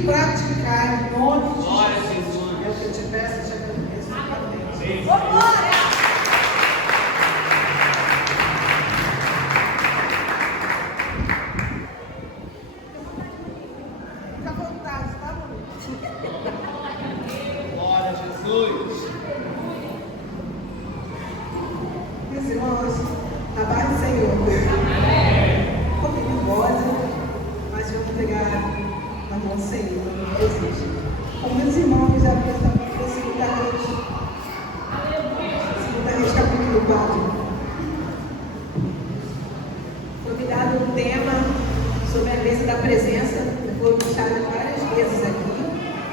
e praticar em nome de Glória a Jesus. Jesus. É o que eu te peço, te agradeço. Amém. Glória! Fica à vontade, tá, bonito? Glória a Jesus. Meus irmãos, a paz do Senhor. Um pouquinho nervosa, mas vamos pegar na mão do Senhor, não existe. Como meus irmãos já pensaram que fosse segunda Reis, capítulo 4. Foi me dado um tema sobre a mesa da presença. Foi puxado várias vezes aqui.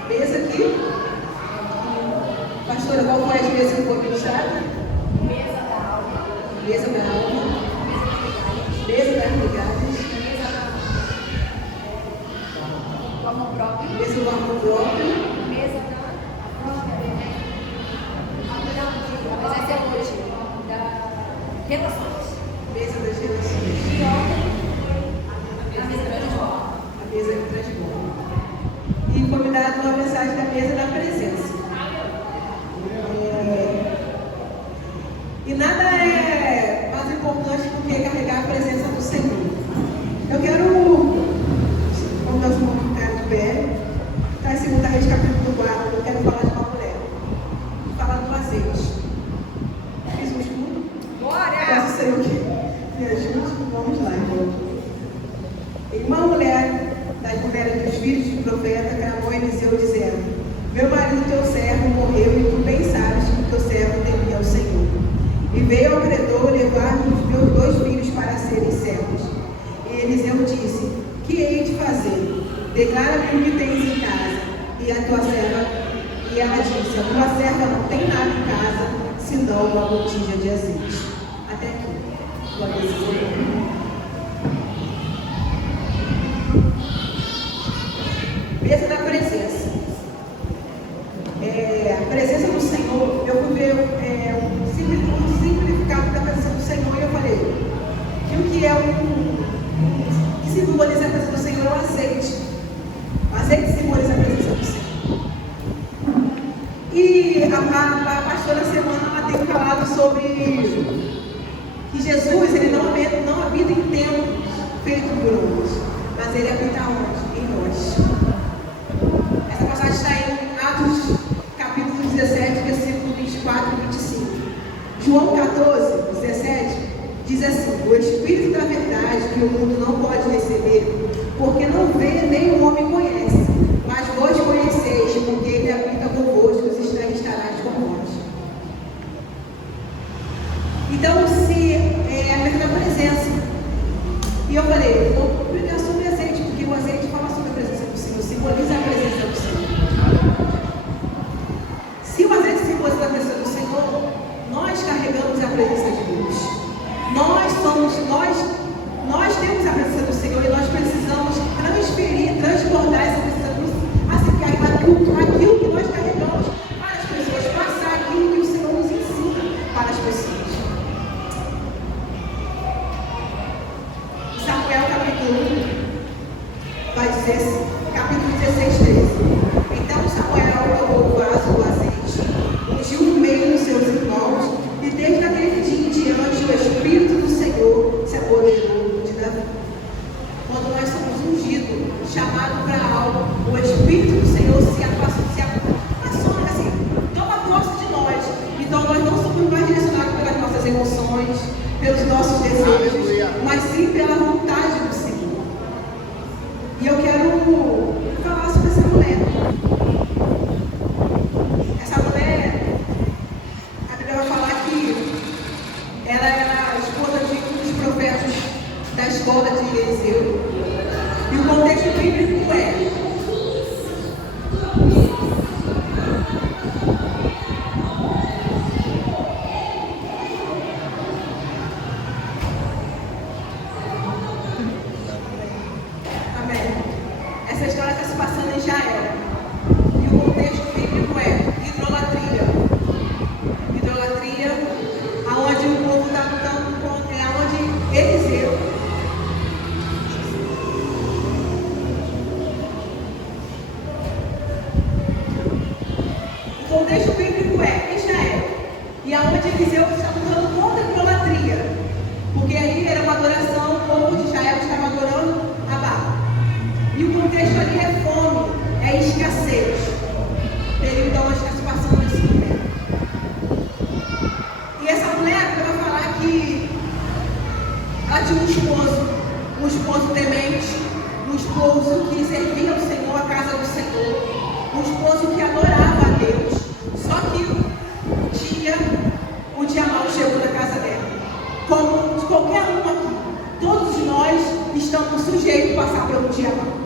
Mesa aqui. Pastora, qual foi as vezes que foi puxada? Mesa da alma. Mesa da alma. Mesa das migalhas. Do amor próprio. Mesa do amor próprio. Mesa da própria. Mas essa é hoje. Da relações. Mesa das relações. E ontem foi a mesa da transformação. A mesa que transforma. E foi me dada uma mensagem da mesa da presença. E nada é mais importante do que carregar a presença do Senhor. Eu quero, como nós vamos ficar de pé, está em 2 Reis capítulo 4, eu quero falar de uma mulher. Vou falar do azeite. Fiz um estudo. Glória! Peço ao Senhor que me ajude. Vamos lá, irmão. E uma mulher das mulheres dos filhos do profeta clamou a Eliseu dizendo: meu marido, teu servo, morreu, e tu bem sabes que o teu servo temia ao Senhor. E veio ao credor levar-me os meus 2 filhos para serem servos. E Eliseu disse: que hei de fazer? Declara-me o que tens em casa. E a tua serva, e ela disse: a tua serva não tem nada em casa, senão uma botija de azeite. Até aqui. Glória a Deus. Mesa da presença. A presença do Senhor, eu fui ver um significado da presença do Senhor e eu falei que o que que simboliza a presença do Senhor é o azeite. O azeite simboliza a presença do Senhor. E a pastora semana ela tem falado sobre que Jesus ele não habita em templos feitos por homens, mas ele habita onde? Em nós. Essa passagem está em Atos capítulo 17, versículo 24 e 25. João 14, 17 diz assim: o Espírito da verdade que o mundo não pode receber, porque não vê nem o homem conhece, mas vós conheceis, porque ele habita convosco e estará convosco. Então, se é a mesa da presença. E eu falei, vou pregar sobre azeite, porque o azeite fala sobre a presença do Senhor, simboliza a presença do Senhor. Se o azeite simboliza a presença do Senhor, nós carregamos a presença de Deus. Nós temos a presença do Senhor e nós precisamos transportar essa presença do Senhor, aquilo que nós carregamos para as pessoas, passar aquilo que o Senhor nos ensina para as pessoas. Samuel capítulo 1 vai dizer assim, capítulo 16, 13. Então Samuel tomou o vaso do azeite, ungiu no meio dos seus irmãos, e desde aquele dia em diante o Espírito do Senhor se apoderou de Davi. Quando nós somos ungidos, chamados para algo, o Espírito do Senhor se apaixona, assim, toma posse de nós. Então nós não somos mais direcionados pelas nossas emoções, pelos nossos desejos, mas sim pela vontade do Senhor. E eu quero falar sobre essa mulher. Essa mulher, a Bíblia vai falar que ela era a esposa de um dos profetas da escola de Eliseu. E o contexto bíblico é: amém. Essa história está se passando em Israel. E o contexto bíblico é idolatria. Idolatria, aonde o povo está lutando contra, aonde Eliseu esposo temente, um esposo que servia ao Senhor, a casa do Senhor, um esposo que adorava a Deus. Só que o dia mau chegou na casa dela. Como de qualquer um aqui, todos nós estamos sujeitos a passar pelo dia mau.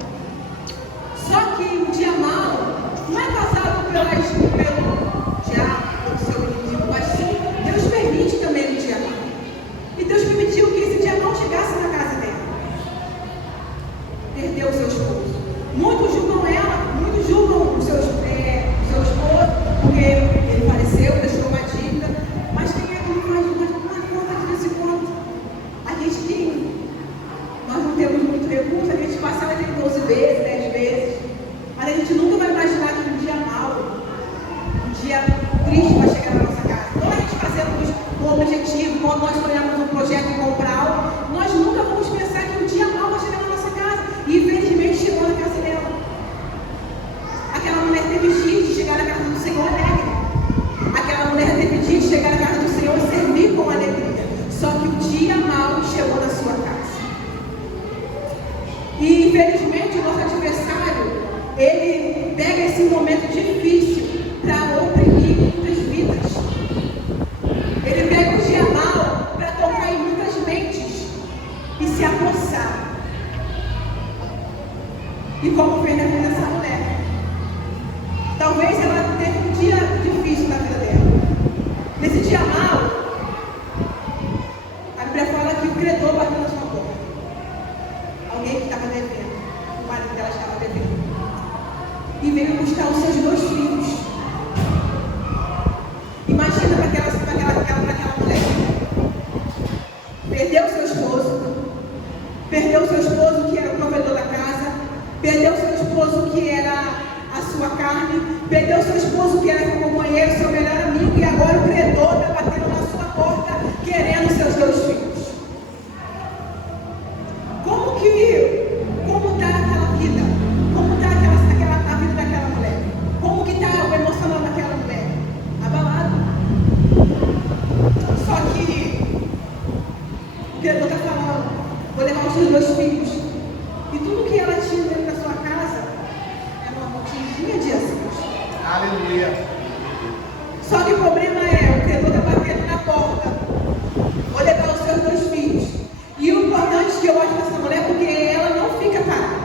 Só que o dia mau não é causado pelo diabo, pelo seu inimigo, mas sim, Deus permite também o dia mau. E Deus permitiu que esse dia mau chegasse na casa dela. Perdeu o seu esposo. Muitos julgam ela, muitos julgam o seu esposo, porque ele faleceu, deixou uma dívida, mas quem é que faz uma conta de vez em quando? A gente que nós não temos muito recurso, a gente passa de 12 vezes, 10 vezes, mas a gente nunca vai imaginar que um dia mau, um dia triste vai chegar na nossa casa. Quando a gente fazemos um objetivo, quando nós sonhamos um projeto e comprar algo, nós nunca vamos pensar que um dia mau vai chegar na nossa casa. E infelizmente chegou na casa dela. Aquela mulher teve dia de chegar na casa do Senhor alegre. Aquela mulher teve dia de chegar na casa do Senhor e servir com alegria. Só que o dia mau chegou na sua casa. E infelizmente o nosso adversário, ele pega esse momento difícil para oprimir muitas vidas. Ele pega o dia mau para tocar em muitas mentes e se apossar. E como fez na vida dessa mulher. Talvez ela teve um dia difícil na vida dela. Nesse dia mau, a Bíblia fala que o credor bateu na sua porta. Alguém que estava devendo. O marido dela estava devendo. E veio buscar os seus 2 filhos. Imagina para aquela mulher. Perdeu seu esposo que era o provedor da casa, perdeu seu esposo que era a sua carne, perdeu seu esposo que era seu companheiro, seu melhor amigo, e agora o credor está batendo na sua porta querendo seus 2 filhos. Como está aquela vida? Como está a vida daquela mulher? Como que está o emocional daquela mulher? Abalado. Só que o credor está falando, vou levar os seus 2 filhos. E tudo que ela tinha dentro da sua casa era uma botijinha de azeite. Aleluia. Só que o problema é, o credor está batendo na porta. Vou levar os seus 2 filhos. E o importante que eu acho dessa mulher é porque ela não fica parada.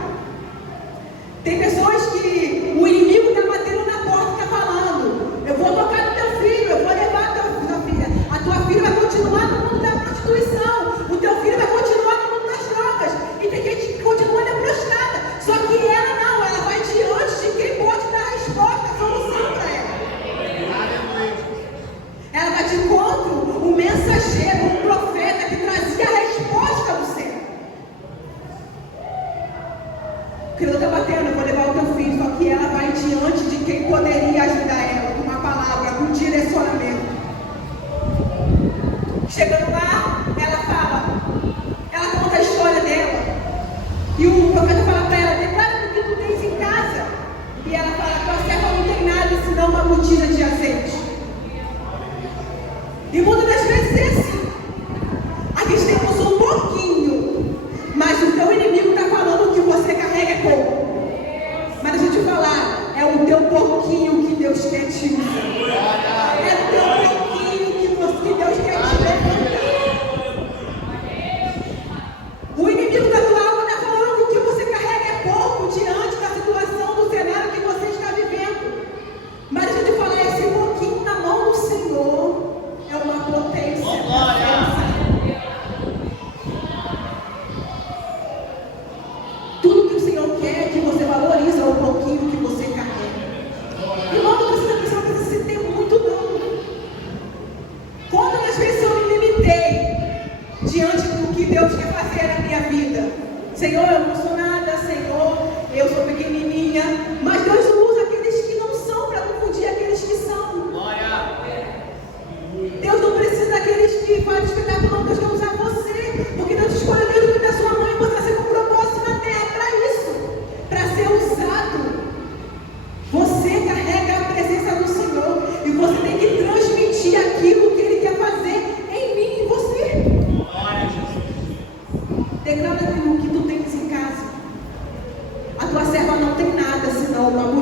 Tem pessoas que o inimigo está batendo na porta e está falando, eu vou tocar no teu filho, eu vou levar a tua filha. A tua filha vai continuar no mundo da prostituição. O teu filho vai continuar no mundo das drogas. E tem gente que continua na prostrada. Só que ela não, ela vai diante de quem pode dar a resposta, a solução para ela. Ela vai de encontro um mensageiro, um profeta que trazia a resposta do céu. O credor está batendo, eu vou levar o teu filho. Só que ela vai diante de quem poderia ajudar ela, com uma palavra, com um direcionamento. Chegando lá, ela conta a história dela. E o profeta fala para ela, declara o que tu tens em casa. E ela fala, tua serva não tem nada senão uma botija de azeite. E muitas das vezes é assim. Aqui temos um pouquinho, mas o teu inimigo está falando que você carrega é pouco. Mas deixa eu te falar, é o teu pouquinho que Deus quer te usar. É o teu pouquinho que Deus quer te levantar. O inimigo da tua alma está falando que o que você carrega é pouco diante da situação, do cenário que você está vivendo. Mas deixa eu te falar, esse pouquinho na mão do Senhor é uma potência. Tudo que o Senhor quer é que você valorize o pouquinho que você carrega. E logo você não precisa ter muito não. Quantas vezes eu me limitei diante do que Deus quer fazer na minha vida? Senhor, eu não sou nada, Senhor, eu sou pequenininha. Mas Deus usa aqueles que não são para confundir aqueles que são. Deus não precisa daqueles que fazem espetáculo, não. Deus quer usar você, porque Deus te escolheu desde da sua mãe, você nasceu com um propósito na terra para isso, para ser usado. Você carrega a presença do Senhor e você tem que transmitir aquilo que Ele quer fazer em mim e em você. Declara o que tu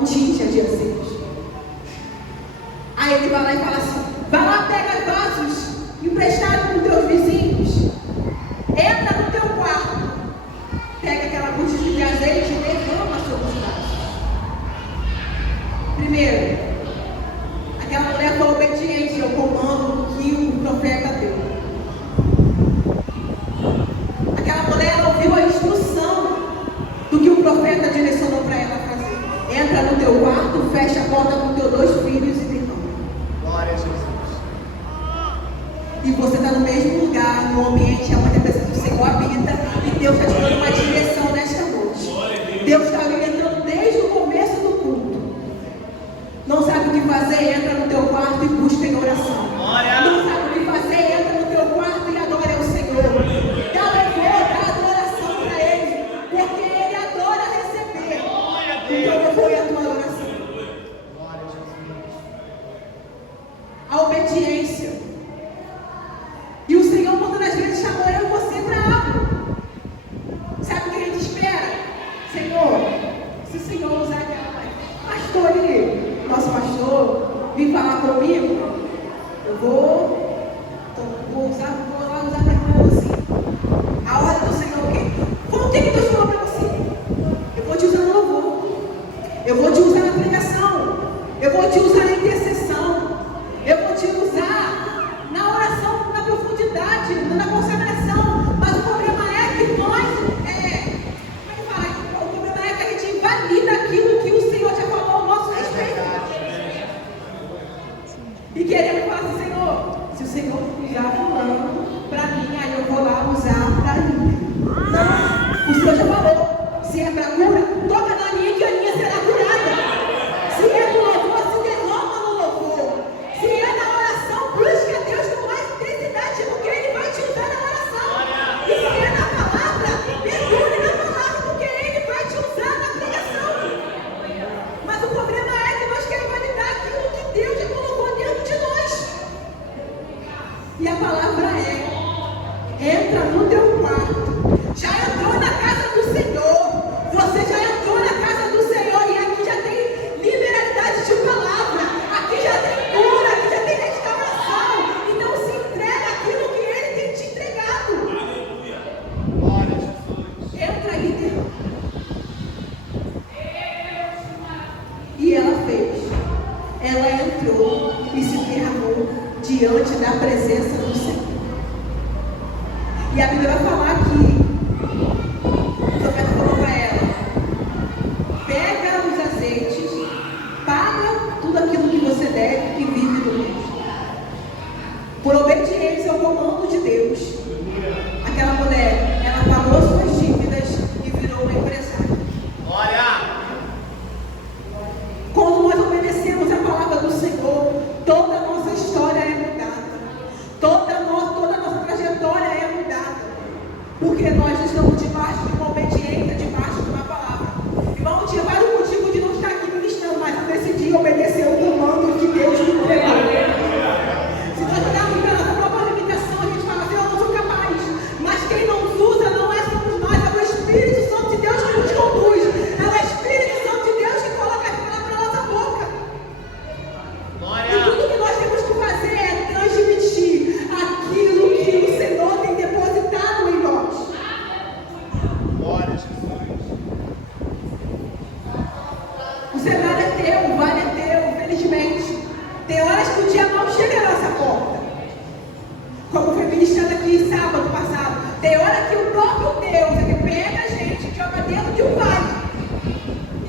botija de azeite. Aí ele vai lá e fala assim: vai lá, pega vasos emprestados com teus vizinhos, entra no teu quarto, pega aquela botija de azeite e derrama sobre os vasos. Primeiro, aquela mulher foi obediente ao comando que o profeta deu. Aquela mulher, ela ouviu a instrução do que o profeta direcionou para ela fazer. Entra no teu quarto, fecha a porta com teus 2 filhos e derrama. Glória a Jesus. E você está no mesmo lugar, no ambiente onde a presença do Senhor habita, e Deus está te dando uma direção nesta noite. Deus está alimentando desde o começo do culto. Não sabe o que fazer? Entra no teu quarto e busca em oração. Não sabe o que fazer? Entra no teu quarto e adora ao Senhor. Dá louvor, dá adoração para Ele, porque Ele adora receber. Então louvor é a tua oração. Glória a Jesus. A obediência. E o Senhor, muitas das vezes, chamou eu e você para algo. Sabe o que a gente espera? Senhor, se o Senhor usar aquela pastor ali, nosso pastor, vir falar comigo, eu vou lá usar para você. A ordem do Senhor é o quê? O que Deus falou para você? Eu vou te usar no louvor. Eu vou te usar na pregação. Eu vou te usar na intercessão. Eu vou te usar na oração, na profundidade, na consagração. Mas o problema é que nós, como é que fala? O problema é que a gente invalida aquilo que o Senhor já falou ao nosso respeito. E queremos falar assim: Senhor, se o Senhor usar fulano para mim, aí eu vou lá usar para mim. Não, o Senhor já falou: se é para cura, toca na linha que a linha será curada. Se é no louvor, se derrama no louvor. Se é na oração, busca Deus com mais intensidade, porque Ele vai te usar na oração. E se é na palavra, mergulhe na palavra, porque Ele vai te usar na pregação. Mas o problema é que nós queremos validar aquilo que Deus já colocou dentro de nós. E a palavra entra no teu quarto. Já entrou na casa do Senhor. Você já entrou na casa do Senhor. E aqui já tem liberalidade de palavra. Aqui já tem cura. Aqui já tem restauração. Então se entrega aquilo que Ele tem te entregado. Glória a Jesus. Entra aí dentro. E ela fez. Ela entrou e se derramou diante da presença do Senhor. E a Bíblia vai falar que o profeta falou para ela: pega os azeites, paga tudo aquilo que você deve e vive do mesmo. Por obediência ao comando de Deus, aquela mulher, ela pagou suas dívidas e virou uma empresária. Glória. Quando nós obedecemos a palavra do Senhor, toda a nossa história é mudada. Toda a nossa trajetória é mudada. Porque nós estamos debaixo de uma obediência, debaixo de uma palavra. Irmão, tinha vários motivos de não estar aqui ministrando, mas eu decidi obedecer o comando que Deus me entregou. Se nós olharmos pela nossa própria limitação, a gente fala assim: eu não sou capaz. Mas quem nos usa não somos nós, é o Espírito Santo de Deus que nos conduz. É o Espírito Santo de Deus que coloca as palavras na nossa boca. E tudo que nós temos que fazer é transmitir aquilo que o Senhor tem depositado em nós. Glória a Jesus. O cenário é teu, o vale é teu, infelizmente. Tem horas que o dia mal chega na nossa porta. Como foi ministrado aqui sábado passado. Tem hora que o próprio Deus é que pega a gente e joga dentro de um vale.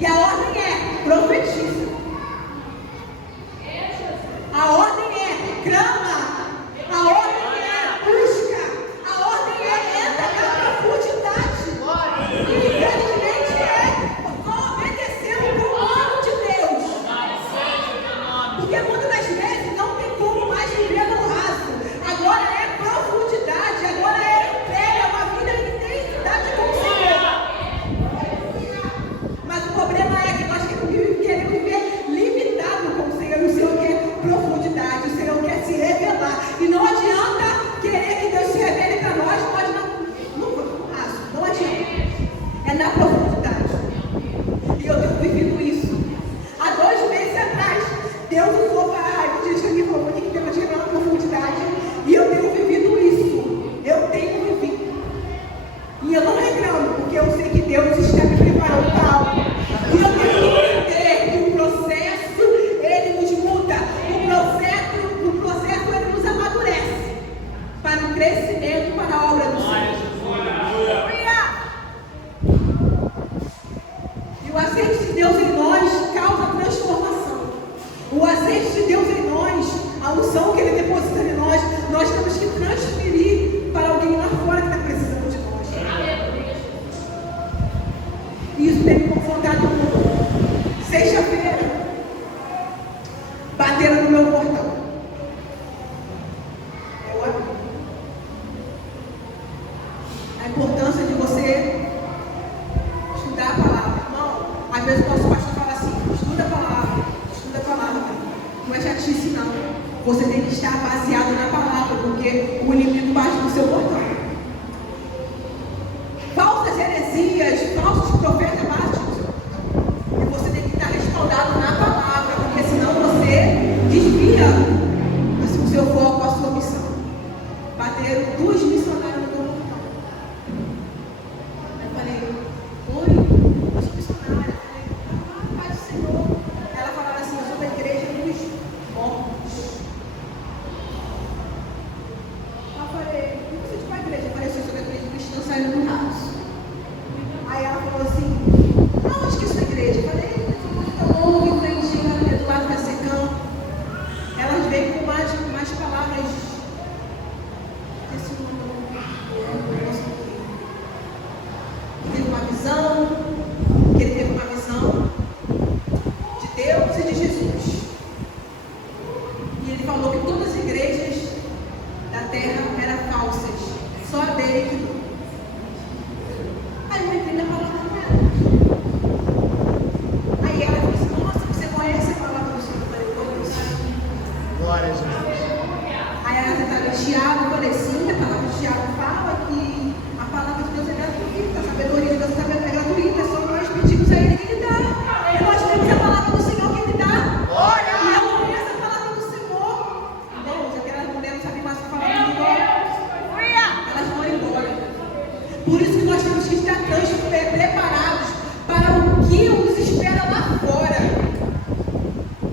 E a ordem é: profetiza. A ordem é: clama. A ordem é: busca. A ordem é: entra na profundidade. E infelizmente só obedecer o comando de Deus. Porque muitas das vezes não tem como mais viver no raso. Agora é profundidade, agora é entrega, uma vida eu sei que Deus está me preparando para algo. E eu tenho que entender que o processo, ele nos muda. O processo ele nos amadurece para o crescimento, para a obra do Senhor. E o azeite de Deus em nós causa transformação. O azeite de Deus em nós, a unção que Ele deposita em nós temos que transferir para alguém lá fora que está precisando de nós. E isso tem me confrontado muito. Sexta-feira, bateram no meu portão. Eu abri. A importância de você estudar a palavra. Irmão, às vezes o nosso pastor fala assim: estuda a palavra, estuda a palavra. Não é chatice, não. Você tem que estar baseado na palavra, porque o inimigo bate no seu portão. Falsas heresias, falsos profetas batem no seu portão. E você tem que estar respaldado na palavra, porque senão você desvia o seu foco, a sua missão. Bateram 2 missionárias no meu portão. Eu falei: oi, eu sou missionária. Eu falei: Pai do Senhor. Ela falava assim: eu sou da igreja dos mortos. Eu falei: e você de qual igreja? Eu falei: eu sou da igreja cristã saindo do raso. Aí ela falou assim: onde que é sua igreja? Eu falei: eu ouvi em frente do lado da Secão. Elas veio com mais palavras. Esse nome teve uma visão, que ele teve uma visão de Deus e de Jesus. E ele falou que todas as igrejas da terra eram falsas, só a dele que não. Aí eu entrei na palavra com ela. Aí ela falou assim: nossa, você conhece a palavra do Senhor? Eu falei: conheço. Glória a Jesus. Aí ela estava em Tiago, eu falei: sim, a palavra de Tiago fala que a palavra de Deus é gratuita, a sabedoria de Deus é gratuita, é só nós pedimos a Ele que Ele dá. E nós temos a palavra do Senhor que Ele dá. E eu conheço a palavra do Senhor. Irmãos, aquelas mulheres não sabem mais o que falar do Senhor. Elas vão embora. Por isso que nós temos que estar preparados para o que nos espera lá fora.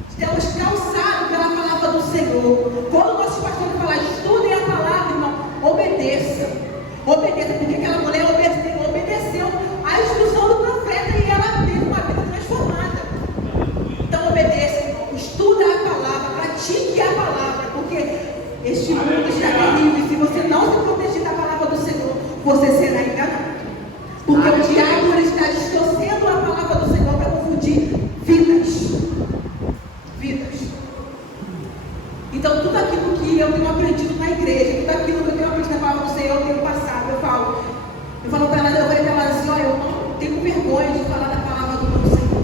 Estamos calçados pela palavra do Senhor. Quando nossos pastores falam: estudem a palavra, irmão, obedeça. Obedeça, porque aquela mulher obedeceu à instrução do profeta e ela teve uma vida transformada. Então obedeça, irmão. Estuda a palavra, pratique a palavra, porque este mundo está terrível. E se você não se proteger da palavra do Senhor, você será enganado. Porque o diabo ele está distorcendo a palavra do Senhor para confundir vidas. Então tudo aquilo que eu tenho aprendido na igreja, tudo aquilo que eu tenho aprendido na palavra do Senhor, eu tenho passado. Eu falo para ela, eu falei para ela assim: olha, eu não tenho vergonha de falar da palavra do meu Senhor.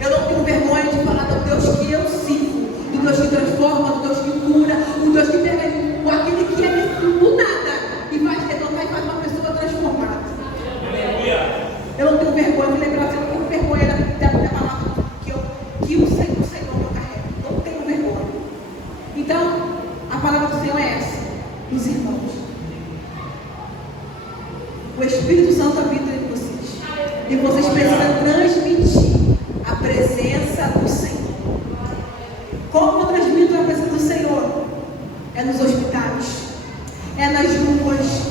Eu não tenho vergonha de falar do Deus que eu sirvo, do Deus que transforma, do Deus que cura, do Deus que pega aquele que é do nada e faz levantar e faz uma pessoa transformada. Eu não tenho vergonha de lembrar, eu não tenho vergonha da palavra que o Senhor não carrega. Não tenho vergonha. Então, a palavra do Senhor é essa, dos irmãos. O Espírito Santo habita em vocês. E vocês precisam transmitir a presença do Senhor. Como eu transmito a presença do Senhor? É nos hospitais, é nas ruas,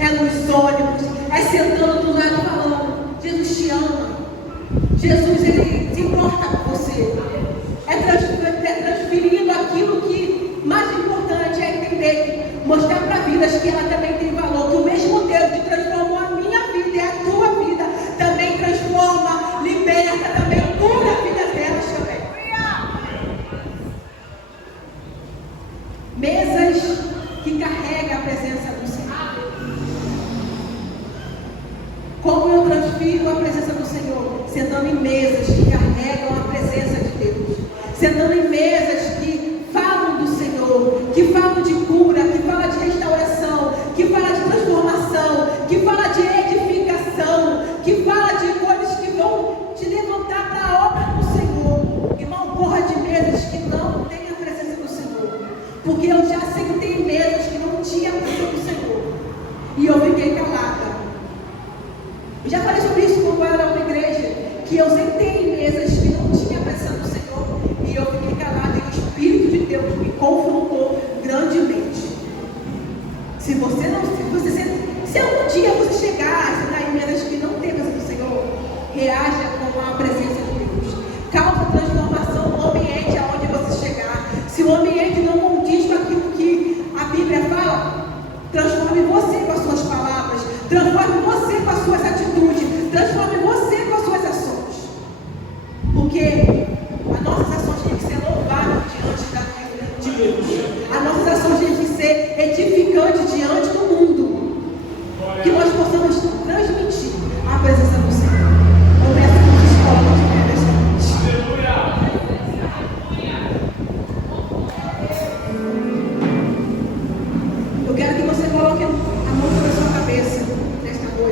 é nos ônibus, é sentando do lado falando: Jesus te ama. Jesus, Ele se importa com você. É transferindo aquilo que mais importante é entender, mostrar para vidas que ela também tem valor, que o mesmo Deus que transformou a minha vida e a tua vida também transforma, liberta, também cura a vida delas também. Mesas que carregam a presença do Senhor. Como eu transfiro a presença do Senhor? Sentando em mesas que carregam a presença de Deus. Sentando em mesas que falam do Senhor, que falam de cura, que falam de restauração, que falam de transformação, que falam de edificação, que falam de coisas que vão te levantar para a obra do Senhor. Irmão, corra de mesas que não tem a presença do Senhor. Porque eu já sentei em mesas que não tinha a presença do Senhor. E eu fiquei calada. Eu já falei sobre isso quando eu era uma igreja, que eu sentei em mesas que não tinha a presença do Senhor e eu fiquei calada e o Espírito de Deus me confrontou grandemente. Se algum dia você chegar em mesas que não tem a presença do Senhor, reaja com a presença de Deus. Causa transformação no ambiente aonde você chegar. Se o ambiente não condiz com aquilo que a Bíblia fala, transforme você com as suas palavras, transforme você com as suas atitudes, transforme você com as suas ações. Porque as nossas ações têm que ser louváveis diante de Deus. As nossas ações têm que ser edificantes diante do mundo. Que nós possamos transmitir a presença do Senhor. Eu peço que nos coloque de pé nesta noite. Eu quero que você coloque